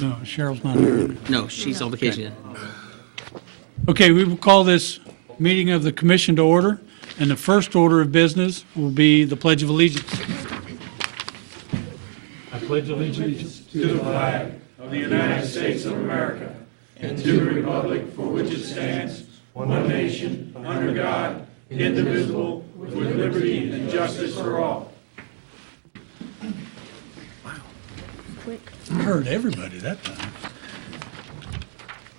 No, Cheryl's not here. No, she's on vacation. Okay, we will call this meeting of the commission to order, and the first order of business will be the Pledge of Allegiance. I pledge allegiance to the flag of the United States of America and to the republic for which it stands, one nation, under God, indivisible, with liberty and justice for all. I heard everybody that time.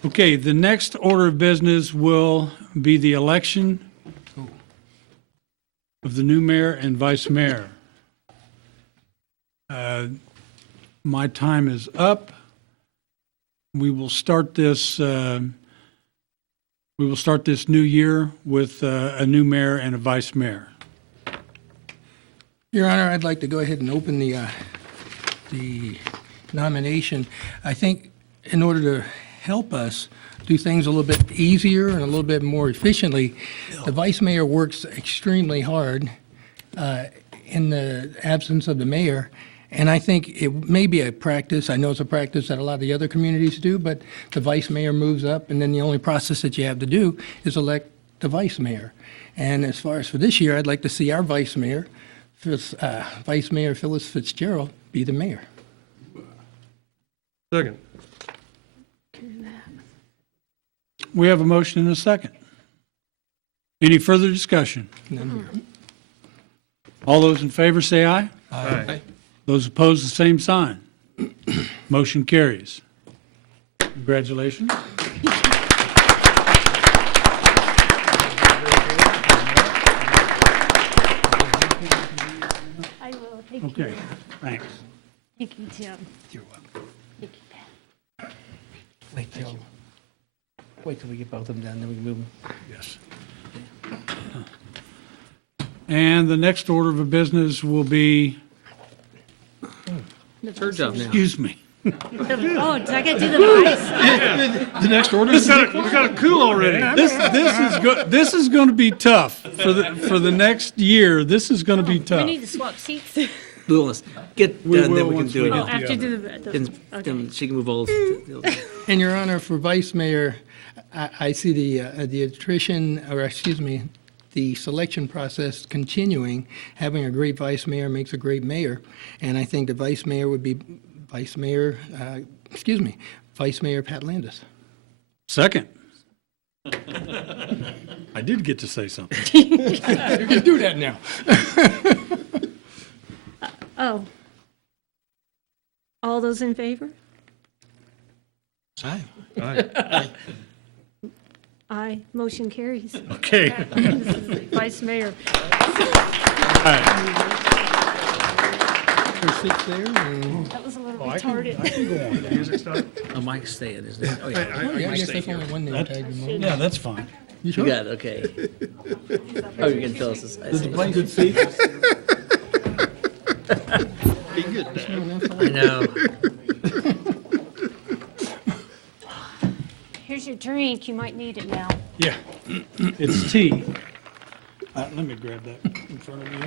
Okay, the next order of business will be the election of the new mayor and vice mayor. My time is up. We will start this. We will start this new year with a new mayor and a vice mayor. Your Honor, I'd like to go ahead and open the nomination. I think in order to help us do things a little bit easier and a little bit more efficiently, the vice mayor works extremely hard in the absence of the mayor. And I think it may be a practice. I know it's a practice that a lot of the other communities do, but the vice mayor moves up, and then the only process that you have to do is elect the vice mayor. And as far as for this year, I'd like to see our vice mayor, Vice Mayor Phyllis Fitzgerald, be the mayor. Second. We have a motion and a second. Any further discussion? None here. All those in favor say aye. Aye. Those opposed, the same sign. Motion carries. Congratulations. I will. Thank you. Okay, thanks. Thank you, Tim. You're welcome. Thank you, Pat. Wait till we get both of them done, then we can move them. Yes. And the next order of business will be, It's her job now. excuse me. Oh, did I get to do the vice? The next order? We got a coup already. This is going to be tough for the next year. This is going to be We tough. need to swap seats. Willis, get We done, will then we can once do we it. get Oh, after do Then, the, okay. then she can move all. And Your Honor, for vice mayor, I see the attrition, or excuse me, the selection process continuing. Having a great vice mayor makes a great mayor, and I think the vice mayor would be Vice Mayor Pat Landis. Second. I did get to say something. You can do that now. Oh. All those in favor? Aye. Aye. Motion carries. Okay. Vice Mayor. All right. There's 6 there. And, That was a little retarded. Music stop? Oh, Mike's staying, isn't it? Oh, yeah. yeah, I guess that's only one name tag. Yeah, that's fine. You You sure? got it, okay. Oh, you're gonna tell us this. I see. Play good seat. I know. Here's your drink. You might need it now. Yeah, it's tea. Let me grab that in front of you. Oh,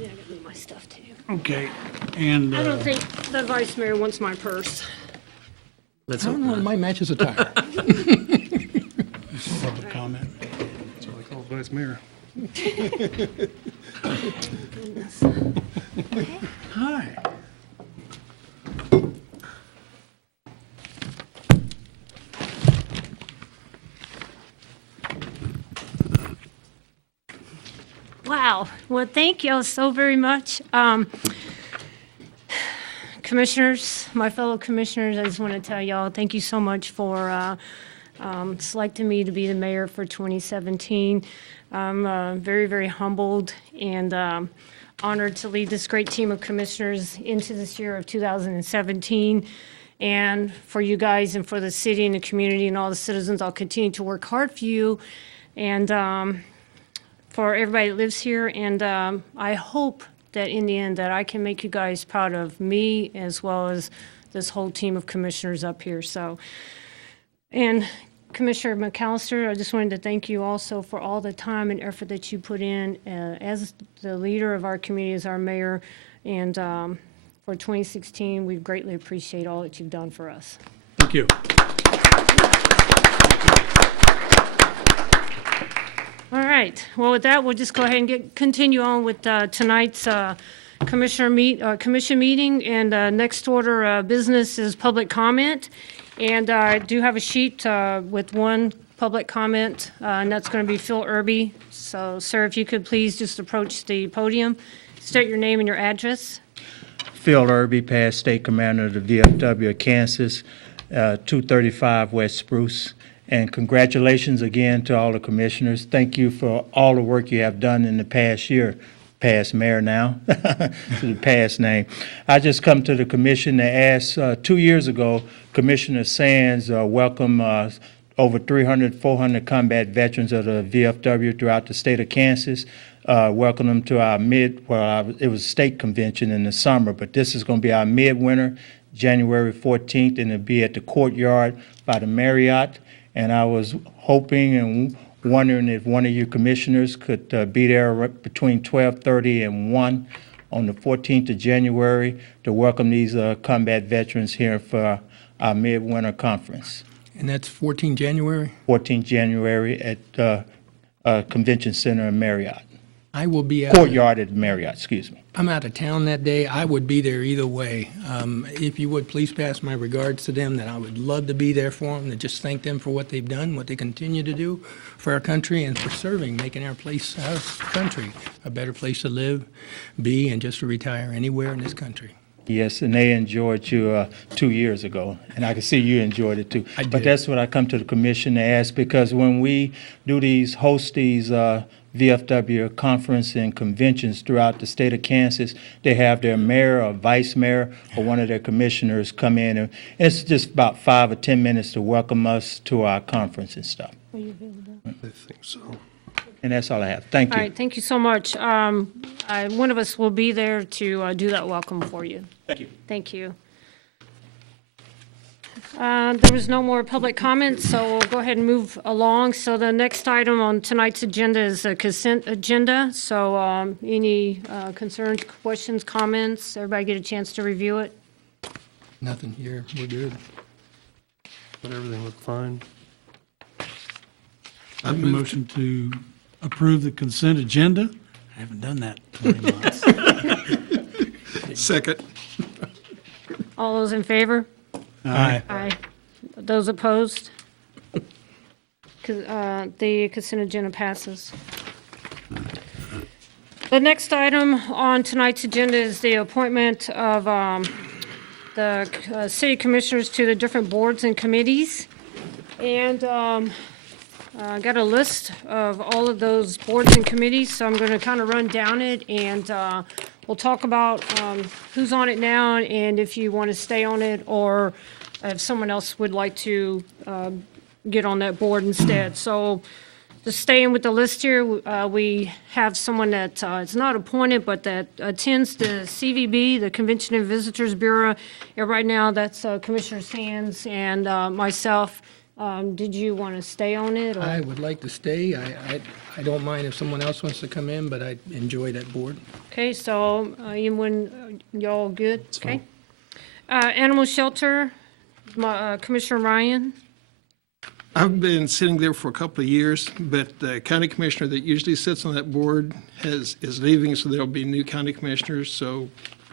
yeah, I gotta move my stuff too. Okay, and I don't think the Vice Mayor wants my purse. Let's I hope don't know, it not. might match his attire. public comment. That's what I call vice mayor. Goodness. Hi. Wow. Well, thank you all so very much. Commissioners, my fellow commissioners, I just want to tell y'all, thank you so much for selecting me to be the mayor for 2017. I'm very, very humbled and honored to lead this great team of commissioners into this year of 2017. And for you guys and for the city and the community and all the citizens, I'll continue to work hard for you and for everybody that lives here. And I hope that in the end that I can make you guys proud of me as well as this whole team of commissioners up here. So, and Commissioner McAllister, I just wanted to thank you also for all the time and effort that you put in as the leader of our community, as our mayor, and for 2016. We greatly appreciate all that you've done for us. Thank you. All right. Well, with that, we'll just go ahead and continue on with tonight's commission meeting. And next order of business is public comment. And I do have a sheet with one public comment, and that's going to be Phil Irby. So, sir, if you could please just approach the podium, state your name and your address. Phil Irby, past state commander of the VFW of Kansas, 235 West Spruce. And congratulations again to all the commissioners. Thank you for all the work you have done in the past year. Past mayor now, to the past name. I just come to the commission to ask, 2 years ago, Commissioner Sands welcomed over 300, 400 combat veterans of the VFW throughout the state of Kansas. Welcome them to our it was a state convention in the summer, but this is going to be our midwinter, January 14th, and it'll be at the courtyard by the Marriott. And I was hoping and wondering if one of you commissioners could be there between 12:30 and 1 on the 14th of January to welcome these combat veterans here for our midwinter conference. And that's 14 January? 14th January at Convention Center in Marriott. I will be out. Courtyard at Marriott, excuse me. I'm out of town that day. I would be there either way. If you would, please pass my regards to them, that I would love to be there for them, to just thank them for what they've done, what they continue to do for our country, and for serving, making our country a better place to live, be, and just to retire anywhere in this country. Yes, and they enjoyed you 2 years ago, and I can see you enjoyed it too. I did. But that's what I come to the commission to ask, because when we host these VFW conference and conventions throughout the state of Kansas, they have their mayor or vice mayor or one of their commissioners come in, and it's just about 5 or 10 minutes to welcome us to our conference and stuff. Are you available? I think so. And that's all I have. Thank All you. right, thank you so much. One of us will be there to do that welcome for you. Thank you. Thank you. There was no more public comments, so we'll go ahead and move along. So the next item on tonight's agenda is a consent agenda. So any concerns, questions, comments? Everybody get a chance to review it? Nothing here. We're good. But everything looked fine. I make a motion to approve the consent agenda. I haven't done that in 20 months. Second. All those in favor? Aye. Aye. Those opposed? The consent agenda passes. The next item on tonight's agenda is the appointment of the city commissioners to the different boards and committees. And I got a list of all of those boards and committees, so I'm going to kind of run down it, and we'll talk about who's on it now and if you want to stay on it, or if someone else would like to get on that board instead. So just staying with the list here, we have someone that is not appointed, but that attends the CVB, the Convention and Visitors Bureau. And right now, that's Commissioner Sands and myself. Did you want to stay on it? Or? I would like to stay. I don't mind if someone else wants to come in, but I enjoy that board. Okay, so y'all good? Okay. Animal Shelter, Commissioner Ryan. I've been sitting there for a couple of years, but the county commissioner that usually sits on that board is leaving, so there'll be new county commissioners. So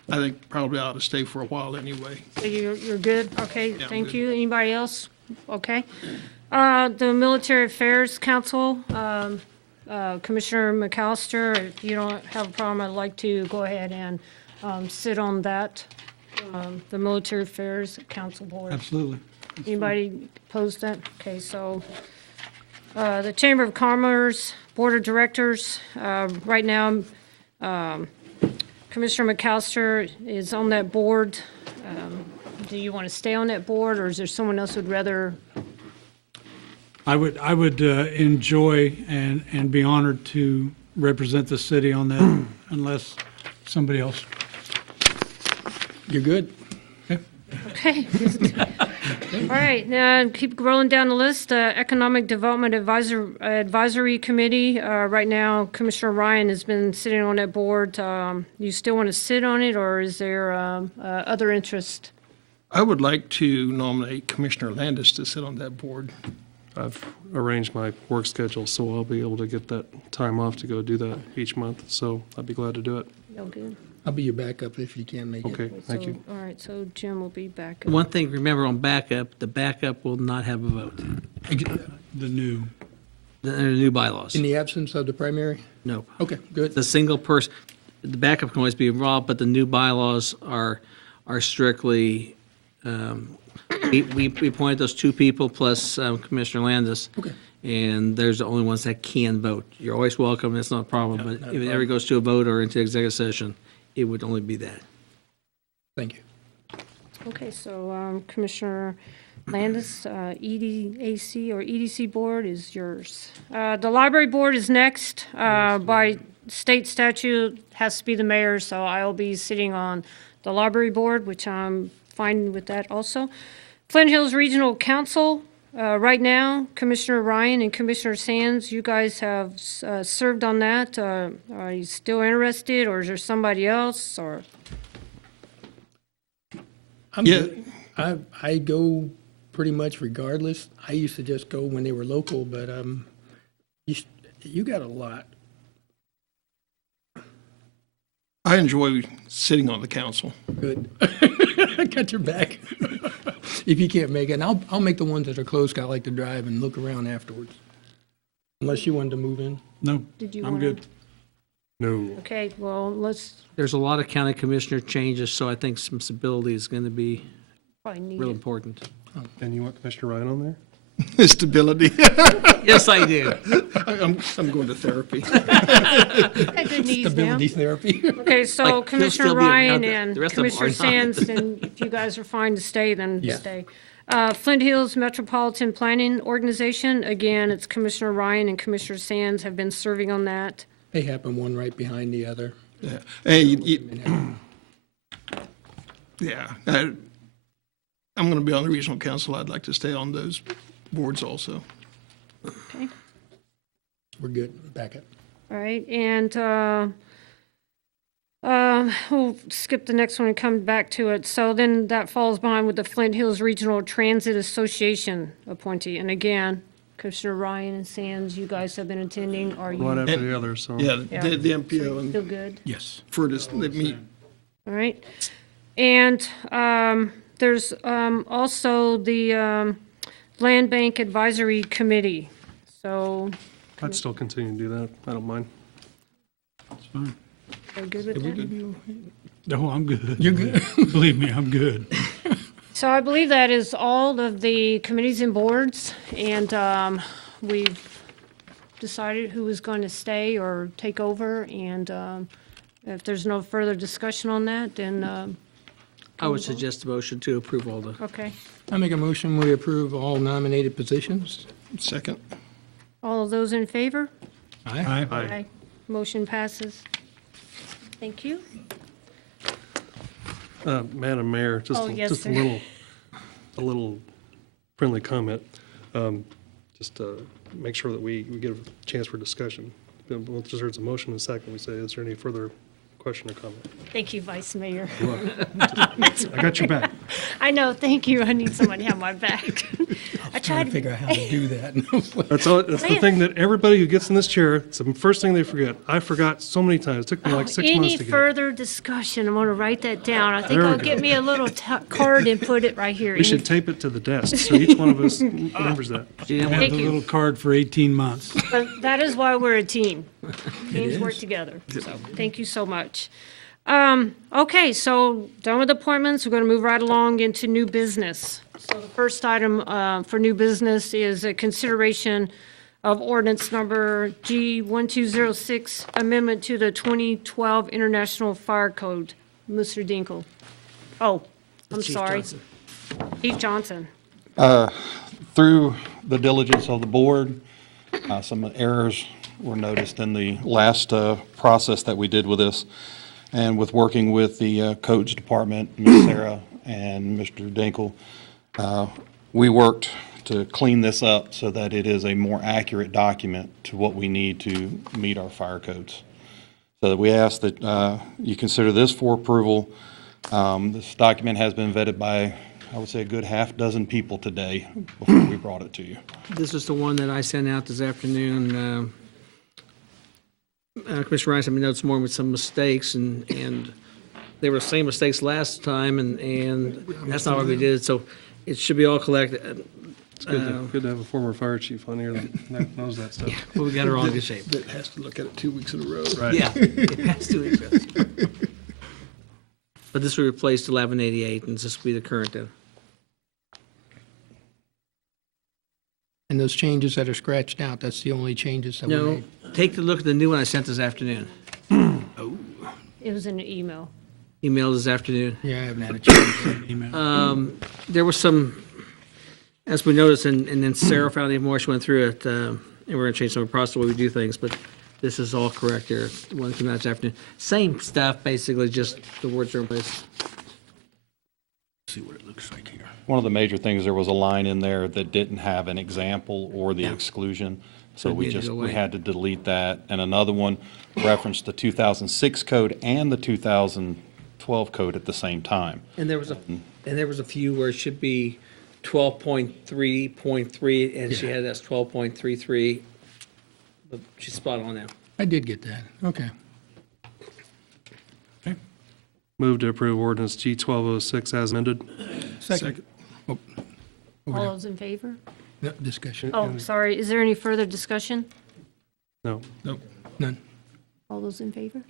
I think probably I ought to stay for a while anyway. So you're good? Okay, Yeah, I'm thank good. you. Anybody else? Okay. The Military Affairs Council, Commissioner McAllister, if you don't have a problem, I'd like to go ahead and sit on that, the Military Affairs Council Board. Absolutely. Anybody opposed that? Okay, so the Chamber of Commerce Board of Directors, right now, Commissioner McAllister is on that board. Do you want to stay on that board, or is there someone else who'd rather? I would enjoy and be honored to represent the city on that, unless somebody else. You're good. Okay. All right, now keep rolling down the list. Economic Development Advisory Committee. Right now, Commissioner Ryan has been sitting on that board. You still want to sit on it, or is there other interest? I would like to nominate Commissioner Landis to sit on that board. I've arranged my work schedule, so I'll be able to get that time off to go do that each month, so I'd be glad to do it. No good. I'll be your backup if you can't make it. Okay, thank So, you. All right, so Jim will be back. One thing, remember on backup, the backup will not have a vote. The new. There are new bylaws. In the absence of the primary? Nope. Okay, good. The single person, the backup can always be involved, but the new bylaws are strictly, we appointed those two people plus Commissioner Landis. Okay. And there's the only ones that can vote. You're always welcome, that's not a problem, but if it ever goes to a vote or into executive session, it would only be that. Thank you. Okay, so Commissioner Landis, EDAC or EDC Board is yours. The Library Board is next. By state statute, has to be the mayor, so I'll be sitting on the Library Board, which I'm fine with that also. Flint Hills Regional Council, right now, Commissioner Ryan and Commissioner Sands, you guys have served on that. Are you still interested, or is there somebody else, or? I'm Yeah. good. I go pretty much regardless. I used to just go when they were local, but you got a lot. I enjoy sitting on the council. Good. I got your back. If you can't make it, and I'll make the ones that are close. 'Cause I like to drive and look around afterwards. Unless you wanted to move in. No, Did you I'm wanna- good. No. Okay, well, let's There's a lot of county commissioner changes, so I think some stability is going to be probably need real it. important. And you want Commissioner Ryan on there? Stability. Yes, I do. I'm going to therapy. Got good knees now. Stability therapy. Okay, so Like, he'll Commissioner still be around, Ryan the and rest of them Commissioner are not. Sands, then if you guys are fine to stay, then Yeah. stay. Flint Hills Metropolitan Planning Organization, again, it's Commissioner Ryan and Commissioner Sands have been serving on that. They happen one right behind the other. Yeah. Hey, yeah. I'm going to be on the regional council. I'd like to stay on those boards also. Okay, We're good. Back up. all right, and we'll skip the next one and come back to it. So then that falls behind with the Flint Hills Regional Transit Association appointee. And again, Commissioner Ryan and Sands, you guys have been attending. Are One you after the other, so. Yeah, Yeah. the MPO and still good? Yes. Furtis, they meet. All right. And there's also the Land Bank Advisory Committee. So, I'd still continue to do that. I don't mind. It's fine. are you good with that? No, I'm good. You're good. Believe me, I'm good. So I believe that is all of the committees and boards, and we've decided who is going to stay or take over, and if there's no further discussion on that, then, I would suggest a motion to approve all the, okay. I make a motion, we approve all nominated positions. Second. All of those in favor? Aye. Aye. Motion passes. Thank you. Madam Mayor, just, Oh, yes, just sir. a little friendly comment. Just to make sure that we get a chance for discussion. Once there's a motion and a second, we say, is there any further question or comment? Thank you, Vice Mayor. I got your back. I know, thank you. I need somebody to have my back. I Trying tried to figure out how to do that. That's the thing that everybody who gets in this chair, it's the first thing they forget. I forgot so many times. It took me like 6 months Any to get it. further discussion? I'm going to write that down. I think There we I'll go. get me a little card and put it right here. We should tape it to the desk, so each one of us remembers that. you didn't Have want the you. little card for 18 months. But that is why we're a team. Teams work together. So, thank you so much. Okay, so done with appointments. We're going to move right along into new business. So the first item for new business is a consideration of ordinance number G1206, amendment to the 2012 International Fire Code. Mr. Dinkle. Oh, I'm Chief sorry. Johnson. Chief Johnson. Through the diligence of the board, some errors were noticed in the last process that we did with this. And with working with the codes department, Ms. Sarah and Mr. Dinkle, we worked to clean this up so that it is a more accurate document to what we need to meet our fire codes. So that we ask that you consider this for approval. This document has been vetted by, I would say, a good half dozen people today before we brought it to you. This is the one that I sent out this afternoon. Commissioner Rice, I noticed this morning with some mistakes, and they were the same mistakes last time, and that's not what we did, so it should be all collected. It's good to have a former fire chief on here that knows that stuff. Well, we got it all in good shape. That has to look at it 2 weeks in a row. Right. Yeah, it has to exist. But this will replace 1188, and this will be the current then. And those changes that are scratched out, that's the only changes that were No, made? take a look at the new one I sent this afternoon. It was in an email. Emailed this afternoon. Yeah, I haven't had a chance. There was some, as we noticed, and then Sarah found even more, she went through it, and we're going to change some of the process, the way we do things, but this is all correct here, the one that came out this afternoon. Same stuff, basically, just the words are in place. See what it looks like here. One of the major things, there was a line in there that didn't have an example or the exclusion. So That we needed to just, go we away. had to delete that. And another one referenced the 2006 code and the 2012 code at the same time. And there was a few where it should be 12.3.3, and she had it as 12.33, but she's spot on now. I did get that, okay. Move to approve ordinance G1206 as amended. Second. Oh, All those in favor? no, discussion. Oh, sorry, is there any further discussion? No. None. All those in favor?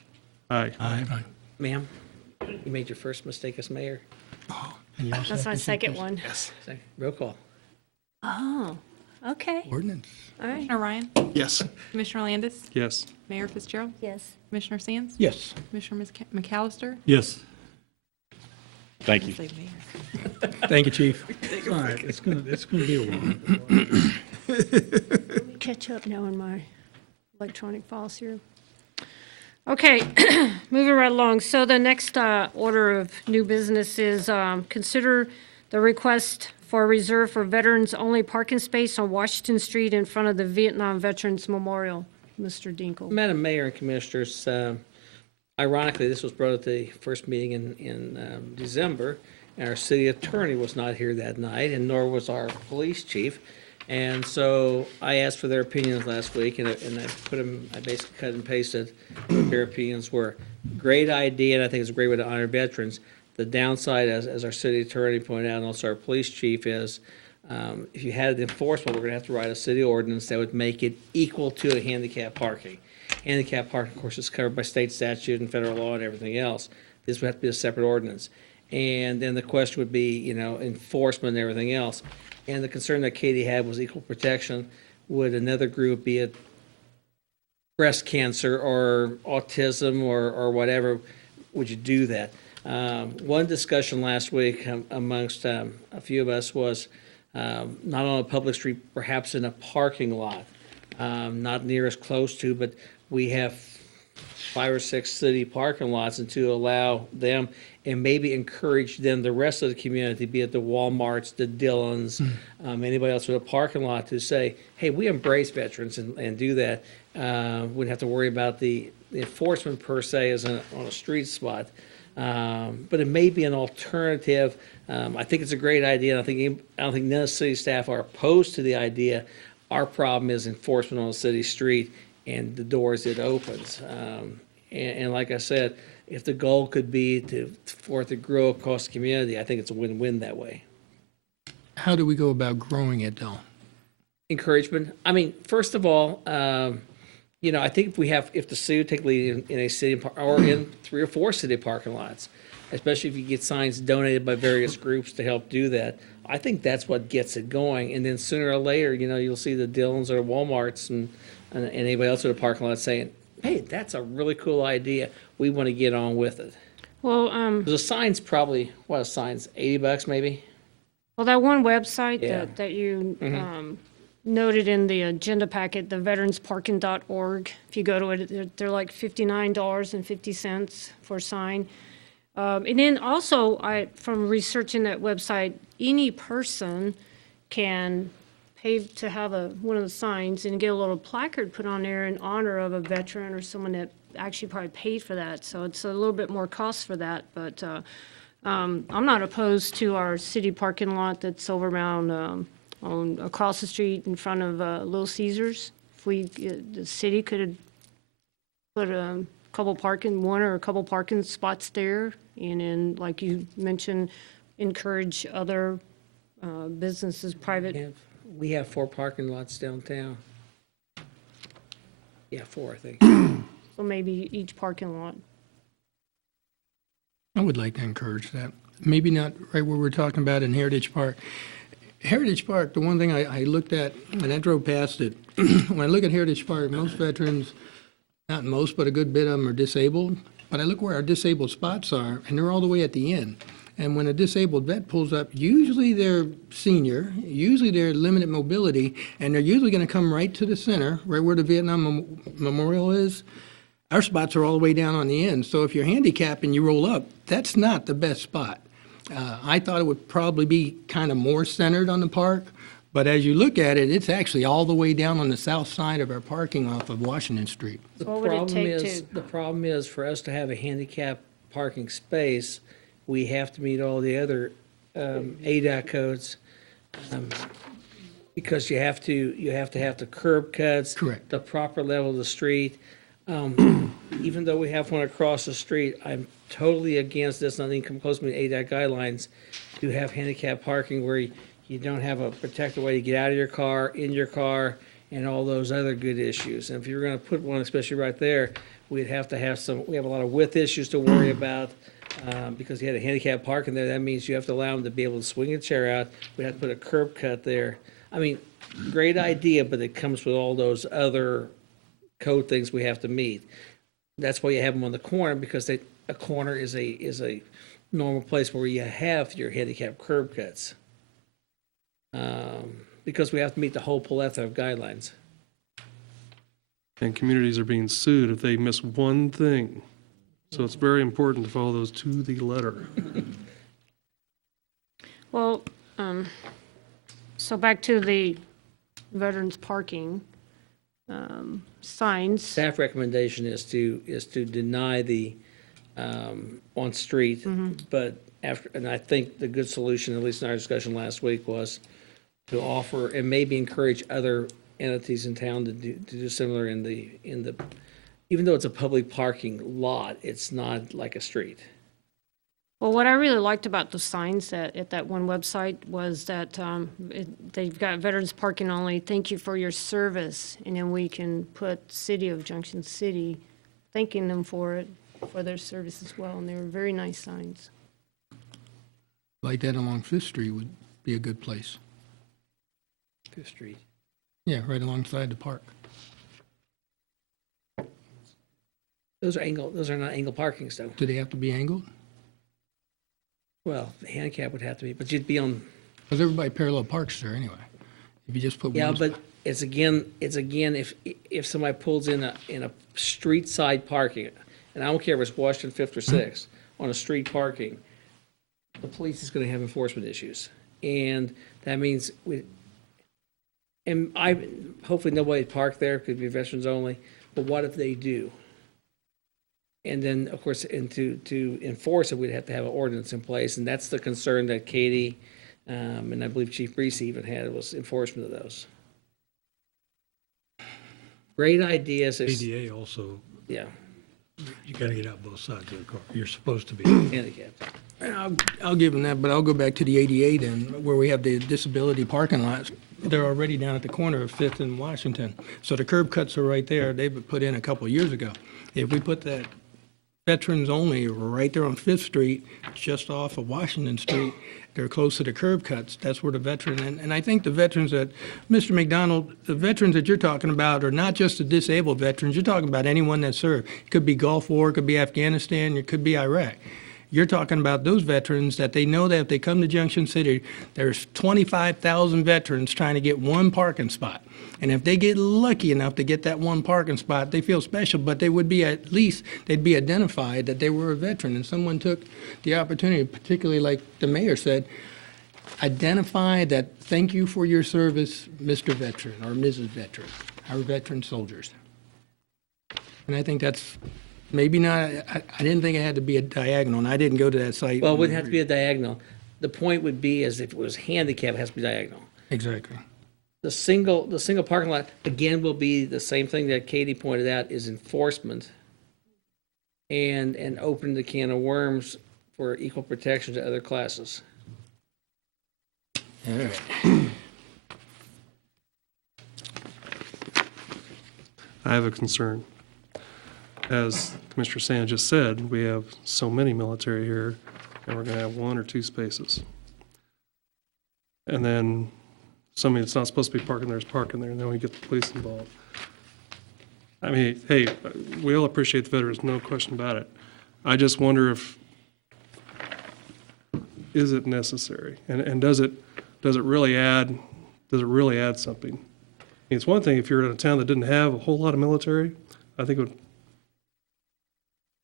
Aye. Fine. Ma'am, you made your first mistake as mayor. And you also That's have my to see second this one. Say, roll call. Oh, okay, Ordinance. all right. Commissioner Ryan? Yes. Commissioner Landis? Yes. Mayor Fitzgerald? Yes. Commissioner Sands? Yes. Commissioner McAllister? Yes. Thank you. Say mayor. Thank you, Chief. All right, it's gonna be a while. Let me catch up now in my electronic files here. Okay, moving right along. So the next order of new business is consider the request for a reserve for veterans-only parking space on Washington Street in front of the Vietnam Veterans Memorial. Mr. Dinkle. Madam Mayor and Commissioners, ironically, this was brought at the first meeting in December, and our city attorney was not here that night, and nor was our police chief. And so I asked for their opinions last week, and I put them, I basically cut and pasted what their opinions were. Great idea, and I think it's a great way to honor veterans. The downside, as our city attorney pointed out, and also our police chief, is if you had enforcement, we're going to have to write a city ordinance that would make it equal to a handicap parking. Handicap parking, of course, is covered by state statute and federal law and everything else. This would have to be a separate ordinance. And then the question would be, enforcement and everything else. And the concern that Katie had was equal protection. Would another group, be it breast cancer or autism or whatever, would you do that? One discussion last week amongst a few of us was not on a public street, perhaps in a parking lot, not near as close to, but we have 5 or 6 city parking lots, and to allow them and maybe encourage them, the rest of the community, be it the Walmarts, the Dillons, anybody else with a parking lot, to say, hey, we embrace veterans and do that. Wouldn't have to worry about the enforcement per se as on a street spot. But it may be an alternative. I think it's a great idea. And I don't think none of the city staff are opposed to the idea. Our problem is enforcement on a city street and the doors it opens. And like I said, if the goal could be for it to grow across the community, I think it's a win-win that way. How do we go about growing it, though? Encouragement. I mean, first of all, I think if the city would take lead in a city or in 3 or 4 city parking lots, especially if you get signs donated by various groups to help do that, I think that's what gets it going. And then sooner or later, you'll see the Dillons or Walmarts and anybody else with a parking lot saying, hey, that's a really cool idea. We want to get on with it. Well, The sign's probably, what a sign's, $80 maybe? well, that one website Yeah. that you noted in the agenda packet, the veteransparking.org, if you go to it, they're like $59.50 for a sign. And then also, from researching that website, any person can pay to have one of the signs and get a little placard put on there in honor of a veteran or someone that actually probably paid for that. So it's a little bit more cost for that, but I'm not opposed to our city parking lot that's over around across the street in front of Little Caesars. If the city could put one or a couple parking spots there, and then, like you mentioned, encourage other businesses, private. We have 4 parking lots downtown. Yeah, 4, I think. So maybe each parking lot. I would like to encourage that. Maybe not right where we're talking about in Heritage Park. Heritage Park, the one thing I looked at when I drove past it, when I look at Heritage Park, most veterans, not most, but a good bit of them are disabled. But I look where our disabled spots are, and they're all the way at the end. And when a disabled vet pulls up, usually they're senior, usually they're limited mobility, and they're usually going to come right to the center, right where the Vietnam Memorial is. Our spots are all the way down on the end. So if you're handicapped and you roll up, that's not the best spot. I thought it would probably be kind of more centered on the park, but as you look at it, it's actually all the way down on the south side of our parking off of Washington Street. What would it take The problem is, for us to have a handicap parking space, we have to meet all the other ADA codes, because you have to have the curb cuts. Correct. The proper level of the street. Even though we have one across the street, I'm totally against this, nothing come close to the ADA guidelines, to have handicap parking where you don't have a protected way to get out of your car, in your car, and all those other good issues. And if you're gonna put one, especially right there, we'd have to have we have a lot of width issues to worry about, because you had a handicap parking there, that means you have to allow them to be able to swing a chair out. We have to put a curb cut there. I mean, great idea, but it comes with all those other code things we have to meet. That's why you have them on the corner, because a corner is a normal place where you have your handicap curb cuts. Because we have to meet the whole plethora of guidelines. And communities are being sued if they miss one thing. So it's very important to follow those to the letter. Well, so back to the veterans parking signs. Staff recommendation is to deny the on street, but and I think the good solution, at least in our discussion last week, was to offer and maybe encourage other entities in town to do similar in the even though it's a public parking lot, it's not like a street. Well, what I really liked about the signs at that one website was that they've got veterans parking only, thank you for your service, and then we can put City of Junction City, thanking them for their service as well, and they were very nice signs. Like that along Fifth Street would be a good place. Fifth Street. Yeah, right alongside the park. Those are not angle parkings though. Do they have to be angled? Well, the handicap would have to be, but you'd be on. Because everybody parallel parks there anyway. If you just put Yeah, one. but it's again, if somebody pulls in a street side parking, and I don't care if it's Washington 5th or 6th, on a street parking, the police is gonna have enforcement issues. And that means hopefully nobody parked there, could be veterans only, but what if they do? And then, of course, and to enforce it, we'd have to have an ordinance in place, and that's the concern that Katie, and I believe Chief Breese even had, was enforcement of those. Great ideas. ADA also, Yeah, you got to get out both sides of the car. You're supposed to be. handicapped. I'll give them that, but I'll go back to the 88 then, where we have the disability parking lots. They're already down at the corner of 5th and Washington. So the curb cuts are right there. They were put in a couple of years ago. If we put that veterans only right there on 5th Street, just off of Washington Street, they're close to the curb cuts. That's where the veteran, and I think the veterans that, Mr. McDonald, the veterans that you're talking about are not just the disabled veterans. You're talking about anyone that served. It could be Gulf War, it could be Afghanistan, it could be Iraq. You're talking about those veterans that they know that if they come to Junction City, there's 25,000 veterans trying to get one parking spot. And if they get lucky enough to get that one parking spot, they feel special, but they would be at least, they'd be identified that they were a veteran. And someone took the opportunity, particularly like the mayor said, identify that, thank you for your service, Mr. Veteran or Mrs. Veteran, our veteran soldiers. And I think that's maybe not, I didn't think it had to be a diagonal, and I didn't go to that site. Well, it wouldn't have to be a diagonal. The point would be as if it was handicap, it has to be diagonal. Exactly. The single parking lot, again, will be the same thing that Katie pointed out, is enforcement and open the can of worms for equal protection to other classes. All right. I have a concern. As Commissioner Sand just said, we have so many military here, and we're going to have 1 or 2 spaces. And then somebody that's not supposed to be parking there is parking there, and then we get the police involved. I mean, hey, we all appreciate the veterans, no question about it. I just wonder if, is it necessary? And does it really add something? It's one thing if you're in a town that didn't have a whole lot of military, I think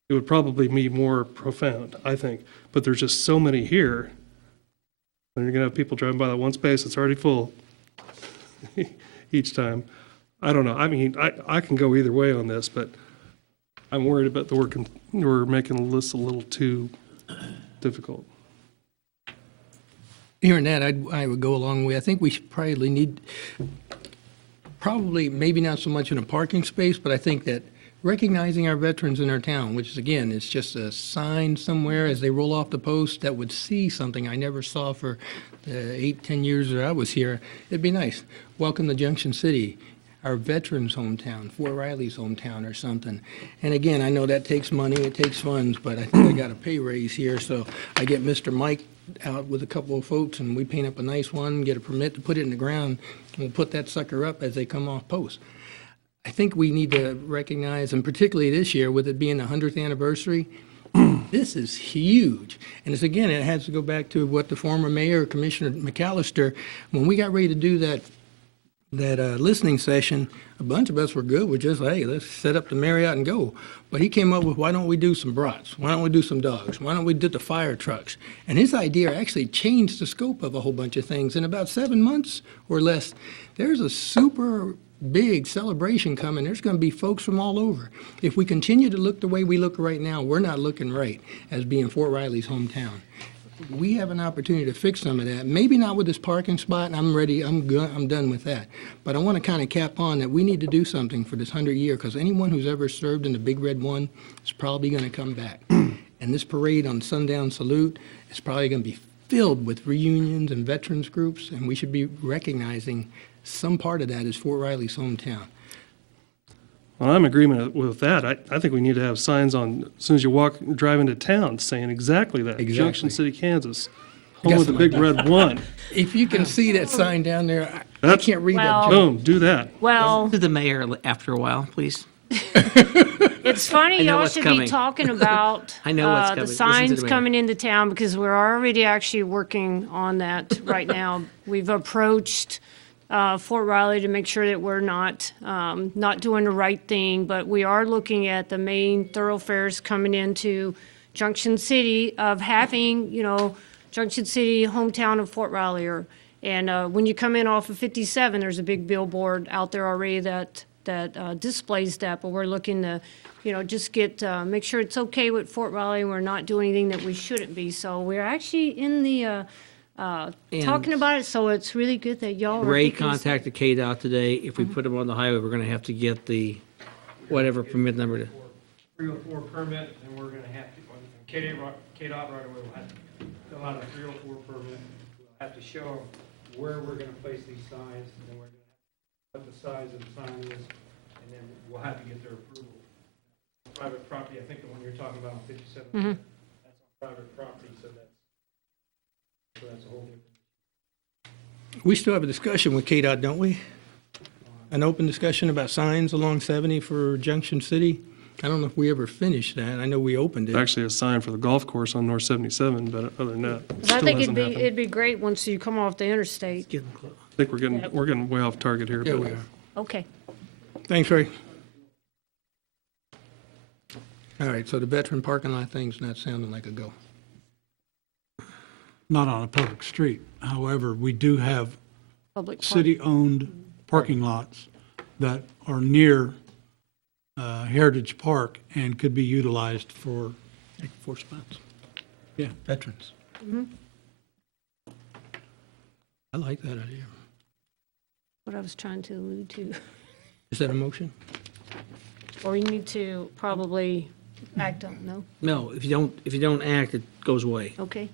it would probably be more profound, I think. But there's just so many here, and you're gonna have people driving by that one space that's already full each time. I don't know. I mean, I can go either way on this, but I'm worried about we're making the list a little too difficult. Hearing that, I would go along with, I think we should probably need, maybe not so much in a parking space, but I think that recognizing our veterans in our town, which is, again, it's just a sign somewhere as they roll off the post that would see something I never saw for the 8-10 years that I was here. It'd be nice. Welcome to Junction City, our veterans' hometown, Fort Riley's hometown or something. And again, I know that takes money, it takes funds, but I think I got a pay raise here, so I get Mr. Mike out with a couple of folks, and we paint up a nice one, get a permit to put it in the ground, and we'll put that sucker up as they come off post. I think we need to recognize, and particularly this year, with it being the 100th anniversary, this is huge. And it's, again, it has to go back to what the former mayor, Commissioner McAllister, when we got ready to do that listening session, a bunch of us were good with just, hey, let's set up the Marriott and go. But he came up with, why don't we do some brats? Why don't we do some dogs? Why don't we do the fire trucks? And his idea actually changed the scope of a whole bunch of things. In about 7 months or less, there's a super big celebration coming. There's going to be folks from all over. If we continue to look the way we look right now, we're not looking right as being Fort Riley's hometown. We have an opportunity to fix some of that. Maybe not with this parking spot, and I'm ready, I'm done with that. But I want to kind of cap on that we need to do something for this 100 year, because anyone who's ever served in the Big Red One is probably going to come back. And this parade on Sundown Salute is probably going to be filled with reunions and veterans groups, and we should be recognizing some part of that is Fort Riley's hometown. Well, I'm in agreement with that. I think we need to have signs on, as soon as you drive into town, saying exactly that. Exactly. Junction City, Kansas, home of the Big Red One. If you can see that sign down there, I can't read that. Well- Boom, do that. Well, To the mayor after a while, please. it's funny, I know y'all what's should coming. be talking about I know what's the coming. Listen to signs the mayor. coming into town, because we're already actually working on that right now. We've approached Fort Riley to make sure that we're not doing the right thing, but we are looking at the main thoroughfares coming into Junction City of having, Junction City, hometown of Fort Riley. And when you come in off of 57, there's a big billboard out there already that displays that, but we're looking to, just make sure it's okay with Fort Riley and we're not doing anything that we shouldn't be. So we're actually in the, talking about it, so it's really good that y'all are Ray thinking. contacted KDOT today. If we put them on the highway, we're going to have to get the whatever permit number to. 304 permit, and we're gonna have to, KDOT right away will have to fill out a 304 permit. We'll have to show them where we're gonna place these signs, and then we're gonna have to what the size of the sign is, and then we'll have to get their approval. Private property, I think the one you're talking about on 57, that's on private property, so that's a whole different. We still have a discussion with KDOT, don't we? An open discussion about signs along 70 for Junction City? I don't know if we ever finished that. I know we opened it. Actually, a sign for the golf course on North 77, but other than that, it But I still think hasn't happened. it'd be great once you come off the interstate. Get them close. I think we're getting way off target here. Yeah, but- we are. Okay. Thanks, Ray. All right, so the veteran parking lot thing's not sounding like a go. not on a public street. However, we do have Public park. city-owned parking lots that are near Heritage Park and could be utilized for, 4 spots. yeah. Veterans. I like that idea. What I was trying to allude to. Is that a motion? Or you need to probably act on, no? No, if you don't act, it goes away. Okay.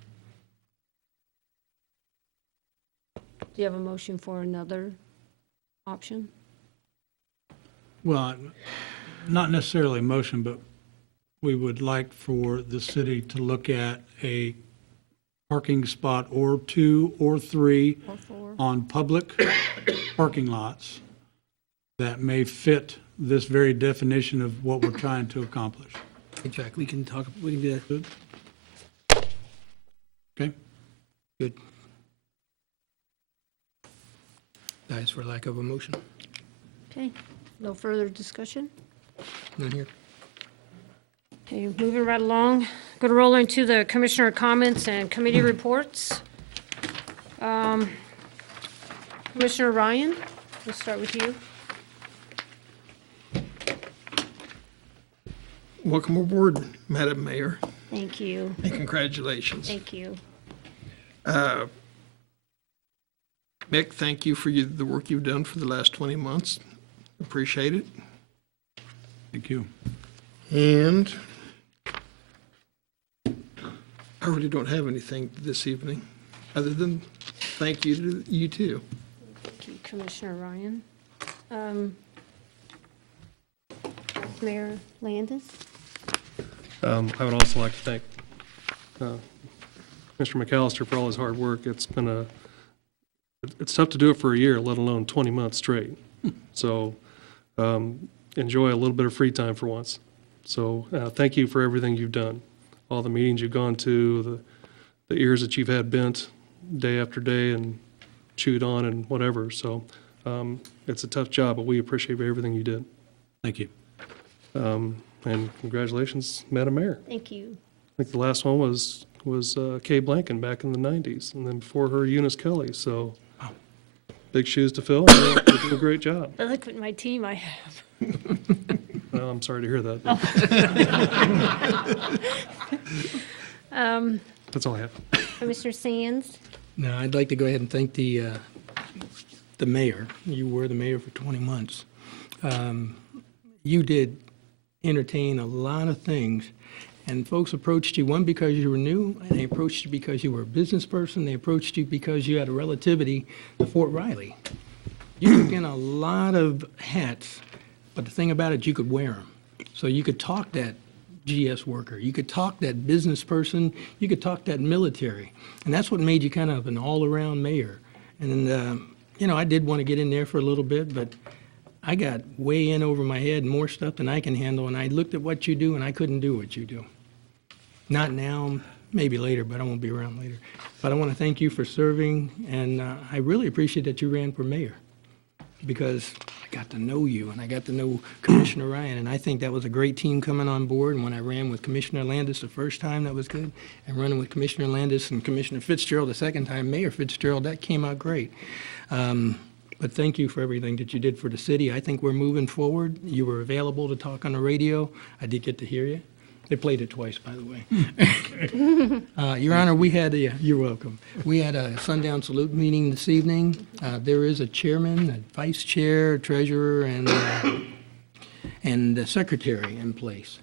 Do you have a motion for another option? Well, not necessarily a motion, but we would like for the city to look at a parking spot or 2 or 3 Or four? on public parking lots that may fit this very definition of what we're trying to accomplish. Exactly. We can do that. Good? Okay? Good. Dies for lack of a motion. Okay, no further discussion? None here. Okay, moving right along. Going to roll into the commissioner comments and committee reports. Commissioner Ryan, we'll start with you. Welcome aboard, Madam Mayor, Thank you, and congratulations. thank you. Mick, thank you for the work you've done for the last 20 months. Appreciate it. Thank you. And I really don't have anything this evening, other than thank you to you too. Thank you, Commissioner Ryan. Mayor Landis? I would also like to thank Mr. McAllister for all his hard work. It's tough to do it for a year, let alone 20 months straight. So enjoy a little bit of free time for once. So thank you for everything you've done, all the meetings you've gone to, the ears that you've had bent day after day and chewed on and whatever. So it's a tough job, but we appreciate everything you did. Thank you. And congratulations, Madam Mayor. Thank you. I think the last one was Kay Blanken back in the 90s, and then before her, Eunice Kelly. So big shoes to fill. And you're doing a great job. Look at my team I have. Well, I'm sorry to hear that. That's all I have. Commissioner Sands? Now, I'd like to go ahead and thank the mayor. You were the mayor for 20 months. You did entertain a lot of things, and folks approached you, one, because you were new, and they approached you because you were a business person. They approached you because you had a relativity to Fort Riley. You took in a lot of hats, but the thing about it, you could wear them. So you could talk that GS worker, you could talk that business person, you could talk that military, and that's what made you kind of an all-around mayor. And I did want to get in there for a little bit, but I got way in over my head, more stuff than I can handle, and I looked at what you do, and I couldn't do what you do. Not now, maybe later, but I won't be around later. But I want to thank you for serving, and I really appreciate that you ran for mayor, because I got to know you, and I got to know Commissioner Ryan, and I think that was a great team coming on board. And when I ran with Commissioner Landis the first time, that was good. And running with Commissioner Landis and Commissioner Fitzgerald the second time, Mayor Fitzgerald, that came out great. But thank you for everything that you did for the city. I think we're moving forward. You were available to talk on the radio. I did get to hear you. They played it twice, by the way. Your Honor, you're welcome. We had a sundown salute meeting this evening. There is a chairman, a vice chair, treasurer, and a secretary in place.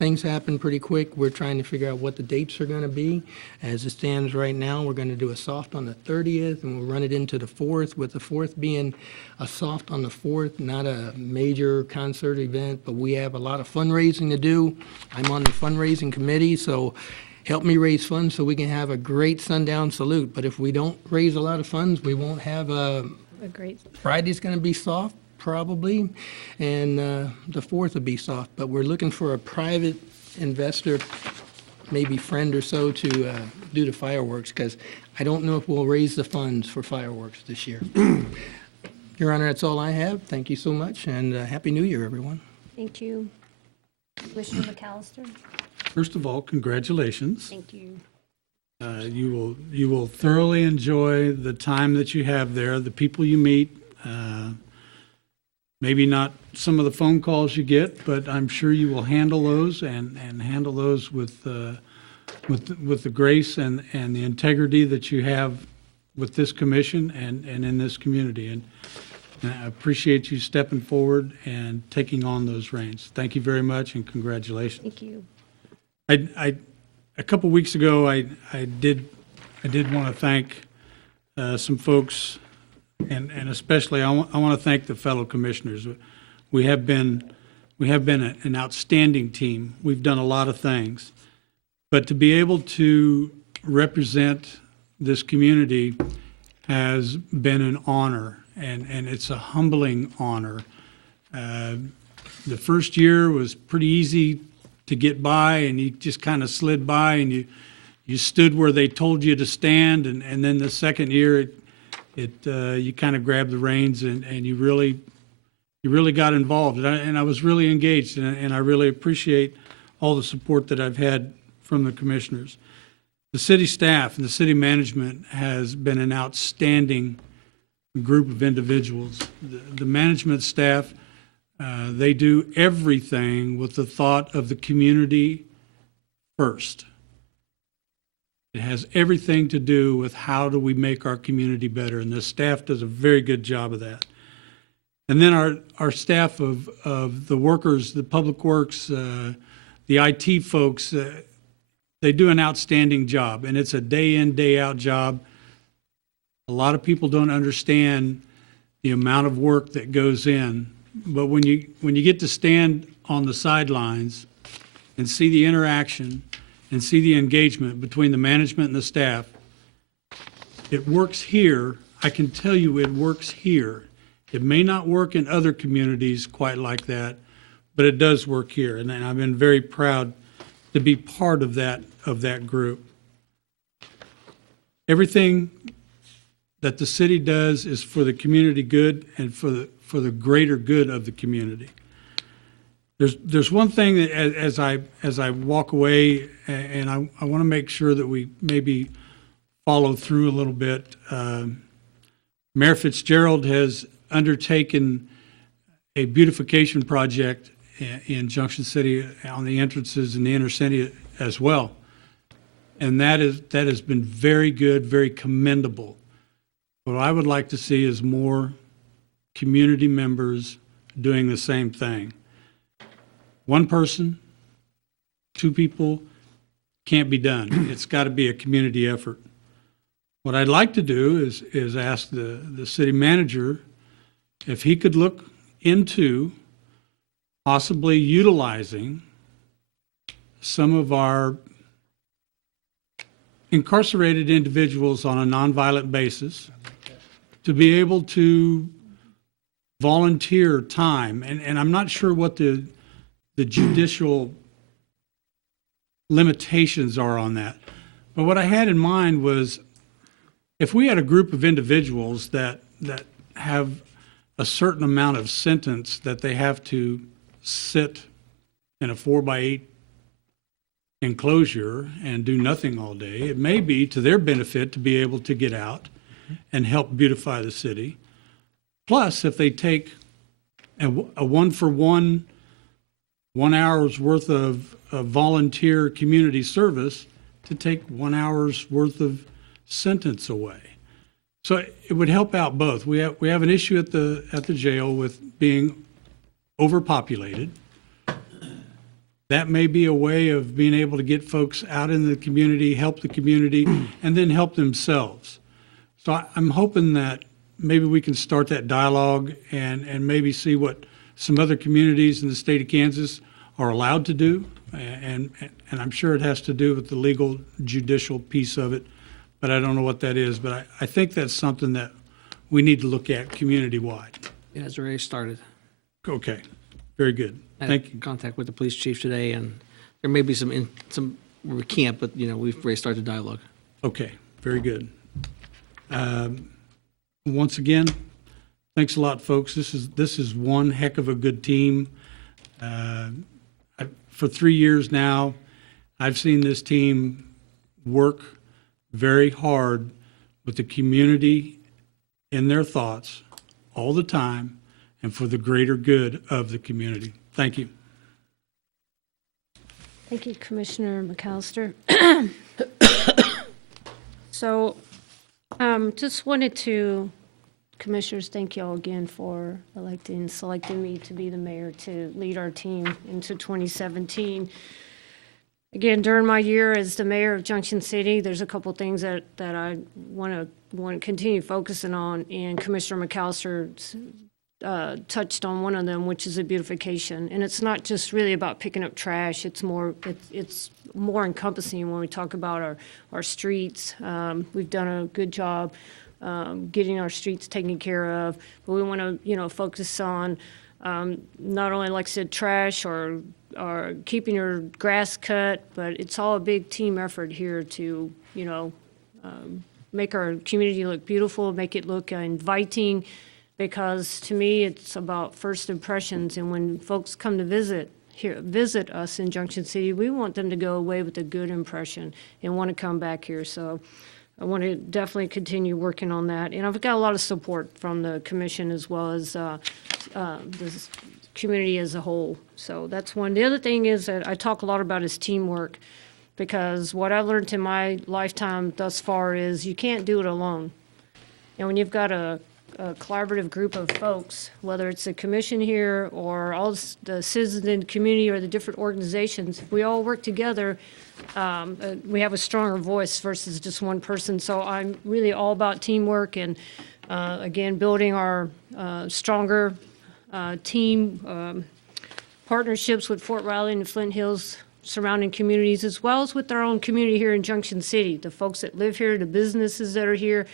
Things happen pretty quick. We're trying to figure out what the dates are going to be. As it stands right now, we're going to do a soft on the 30th, and we'll run it into the 4th, with the 4th being a soft on the 4th, not a major concert event, but we have a lot of fundraising to do. I'm on the fundraising committee, so help me raise funds so we can have a great sundown salute. But if we don't raise a lot of funds, we won't have Great. Friday's going to be soft, probably, and the 4th will be soft. But we're looking for a private investor, maybe friend or so, to do the fireworks, because I don't know if we'll raise the funds for fireworks this year. Your Honor, that's all I have. Thank you so much, and Happy New Year, everyone. Thank you. Commissioner McAllister? First of all, congratulations. Thank you. You will thoroughly enjoy the time that you have there, the people you meet. Maybe not some of the phone calls you get, but I'm sure you will handle those and handle those with the grace and the integrity that you have with this commission and in this community. And I appreciate you stepping forward and taking on those reins. Thank you very much and congratulations. Thank you. A couple weeks ago, I did want to thank some folks, and especially I want to thank the fellow commissioners. We have been an outstanding team. We've done a lot of things, but to be able to represent this community has been an honor, and it's a humbling honor. The first year was pretty easy to get by, and you just kind of slid by, and you stood where they told you to stand, and then the second year, you kind of grabbed the reins, and you really got involved, and I was really engaged, and I really appreciate all the support that I've had from the commissioners. The city staff and the city management has been an outstanding group of individuals. The management staff, they do everything with the thought of the community first. It has everything to do with how do we make our community better, and the staff does a very good job of that. And then our staff of the workers, the public works, the IT folks, they do an outstanding job, and it's a day in, day out job. A lot of people don't understand the amount of work that goes in, but when you get to stand on the sidelines and see the interaction and see the engagement between the management and the staff, it works here. I can tell you it works here. It may not work in other communities quite like that, but it does work here, and I've been very proud to be part of that group. Everything that the city does is for the community good and for the greater good of the community. There's one thing that as I walk away, and I want to make sure that we maybe follow through a little bit. Mayor Fitzgerald has undertaken a beautification project in Junction City on the entrances in the inner city as well. And that has been very good, very commendable. What I would like to see is more community members doing the same thing. One person, two people can't be done. It's got to be a community effort. What I'd like to do is ask the city manager if he could look into possibly utilizing some of our incarcerated individuals on a nonviolent basis to be able to volunteer time. And I'm not sure what the judicial limitations are on that. But what I had in mind was if we had a group of individuals that have a certain amount of sentence that they have to sit in a 4x8 enclosure and do nothing all day, it may be to their benefit to be able to get out and help beautify the city. Plus, if they take a 1-for-1 1 hour's worth of volunteer community service to take 1 hour's worth of sentence away. So it would help out both. We have an issue at the jail with being overpopulated. That may be a way of being able to get folks out in the community, help the community, and then help themselves. So I'm hoping that maybe we can start that dialogue and maybe see what some other communities in the state of Kansas are allowed to do. And I'm sure it has to do with the legal judicial piece of it, but I don't know what that is. But I think that's something that we need to look at community-wide. It has already started. Okay, very good. I Thank had you. contact with the police chief today, and there may be some where we can't, but, we've already started dialogue. Okay, very good. Once again, thanks a lot, folks. This is one heck of a good team. For 3 years now, I've seen this team work very hard with the community in their thoughts all the time and for the greater good of the community. Thank you. Thank you, Commissioner McAllister. So, just wanted to, Commissioners, thank you all again for selecting me to be the mayor to lead our team into 2017. Again, during my year as the mayor of Junction City, there's a couple things that I want to continue focusing on, and Commissioner McAllister touched on one of them, which is the beautification. And it's not just really about picking up trash. It's more encompassing when we talk about our streets. We've done a good job getting our streets taken care of, but we want to, focus on not only, like I said, trash or keeping your grass cut, but it's all a big team effort here to, make our community look beautiful, make it look inviting, because to me, it's about first impressions. And when folks come to visit us in Junction City, we want them to go away with a good impression and want to come back here. So I want to definitely continue working on that. And I've got a lot of support from the commission as well as the community as a whole. So that's one. The other thing is that I talk a lot about is teamwork, because what I've learned in my lifetime thus far is you can't do it alone. And when you've got a collaborative group of folks, whether it's the commission here or all the citizens in the community or the different organizations, if we all work together, we have a stronger voice versus just one person. So I'm really all about teamwork and, again, building our stronger team partnerships with Fort Riley and Flint Hills surrounding communities, as well as with our own community here in Junction City, the folks that live here, the businesses that are here.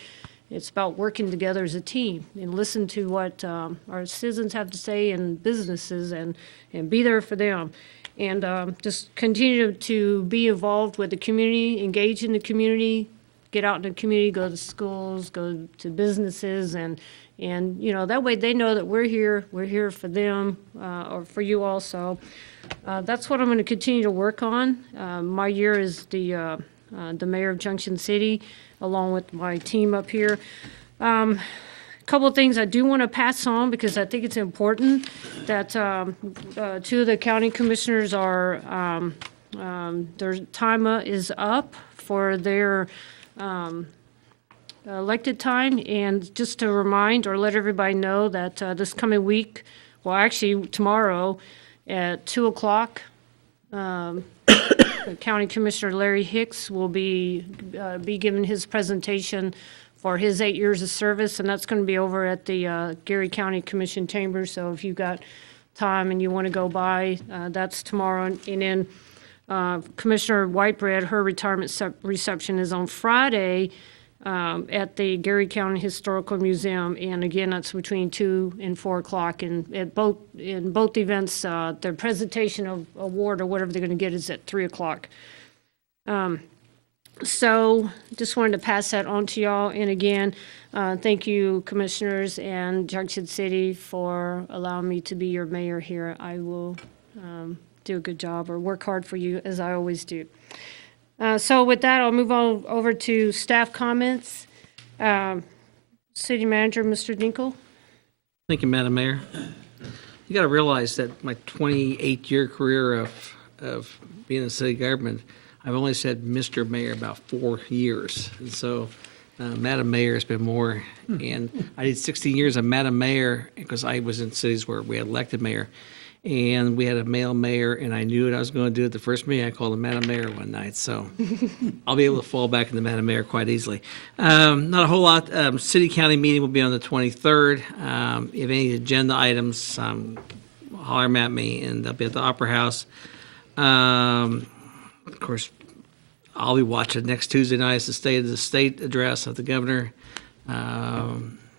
It's about working together as a team and listen to what our citizens have to say and businesses and be there for them. And just continue to be involved with the community, engage in the community, get out in the community, go to schools, go to businesses, and that way they know that we're here for them or for you also. That's what I'm going to continue to work on. My year is the mayor of Junction City, along with my team up here. A couple of things I do want to pass on, because I think it's important that two of the county commissioners are, their time is up for their elected time. And just to remind or let everybody know that this coming week, well, actually tomorrow at 2 o'clock, County Commissioner Larry Hicks will be giving his presentation for his 8 years of service, and that's going to be over at the Geary County Commission Chamber. So if you've got time and you want to go by, that's tomorrow. And then Commissioner Whitebread, her retirement reception is on Friday at the Geary County Historical Museum, and again, that's between 2 and 4 o'clock. And in both events, their presentation of award or whatever they're going to get is at 3 o'clock. So just wanted to pass that on to y'all. And again, thank you, commissioners and Junction City, for allowing me to be your mayor here. I will do a good job or work hard for you, as I always do. So with that, I'll move on over to staff comments. City Manager, Mr. Dinkle. Thank you, Madam Mayor. You got to realize that my 28-year career of being in city government, I've only said Mr. Mayor about 4 years. And so Madam Mayor has been more. And I did 16 years of Madam Mayor because I was in cities where we had elected mayor. And we had a male mayor, and I knew what I was going to do at the first meeting. I called him Madam Mayor one night, so I'll be able to fall back into Madam Mayor quite easily. Not a whole lot. City county meeting will be on the 23rd. If you have any agenda items, holler 'em at me, and they'll be at the Opera House. Of course, I'll be watching next Tuesday night is the State of the State address of the governor.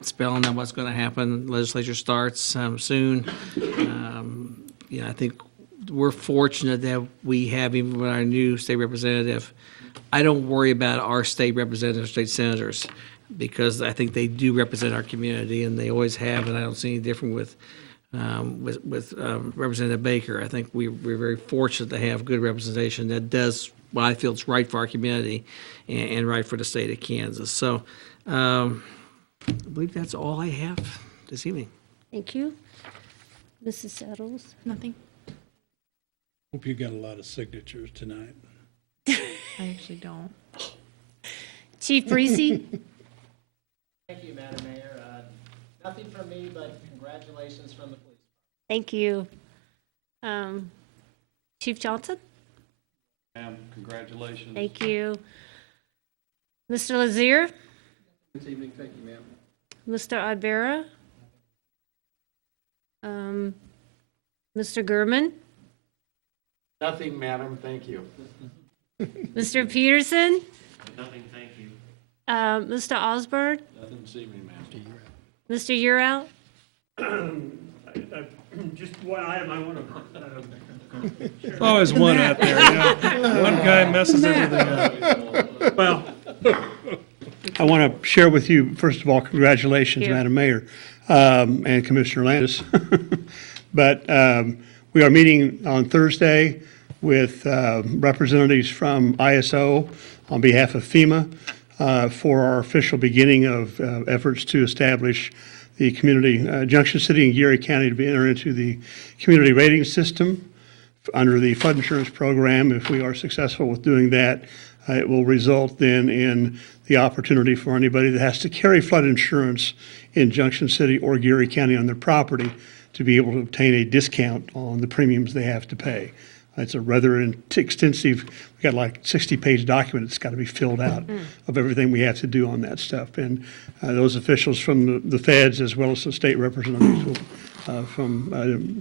Spelling out what's going to happen. Legislature starts soon. I think we're fortunate that we have, even with our new state representative, I don't worry about our state representatives, state senators, because I think they do represent our community, and they always have, and I don't see any different with Representative Baker. I think we're very fortunate to have good representation that does what I feel is right for our community and right for the state of Kansas. So I believe that's all I have this evening. Thank you. Mrs. Settles? Nothing. Hope you got a lot of signatures tonight. I actually don't. Chief Breezy? Thank you, Madam Mayor. Nothing from me, but congratulations from the police. Thank you. Chief Johnson? Ma'am, congratulations. Thank you. Mr. Lazier? This evening, thank you, ma'am. Mr. Ibera? Mr. Gurman? Nothing, madam, thank you. Mr. Peterson? Nothing, thank you. Mr. Osborne? Nothing this evening, ma'am. Mr. Yearout? Just one item I want to, Always one out there, One guy messes everything up. well, I want to share with you, first of all, congratulations, Thank you. Madam Mayor, and Commissioner Landis. But we are meeting on Thursday with representatives from ISO on behalf of FEMA for our official beginning of efforts to establish the community, Junction City and Geary County to enter into the community rating system under the flood insurance program. If we are successful with doing that, it will result then in the opportunity for anybody that has to carry flood insurance in Junction City or Geary County on their property to be able to obtain a discount on the premiums they have to pay. It's a rather extensive, we got like 60-page document that's got to be filled out of everything we have to do on that stuff. And those officials from the feds as well as the state representatives from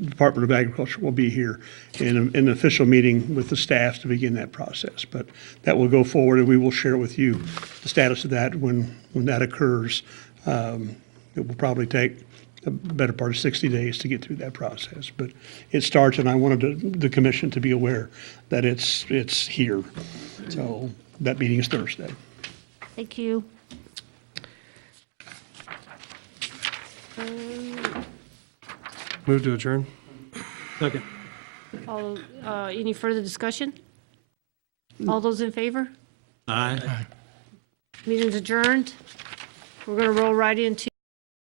Department of Agriculture will be here in an official meeting with the staff to begin that process. But that will go forward, and we will share with you the status of that when that occurs. It will probably take a better part of 60 days to get through that process. But it starts, and I wanted the commission to be aware that it's here. So that meeting is Thursday. Thank you. Move to adjourn. Second. Any further discussion? All those in favor? Aye. Meeting's adjourned. We're going to roll right into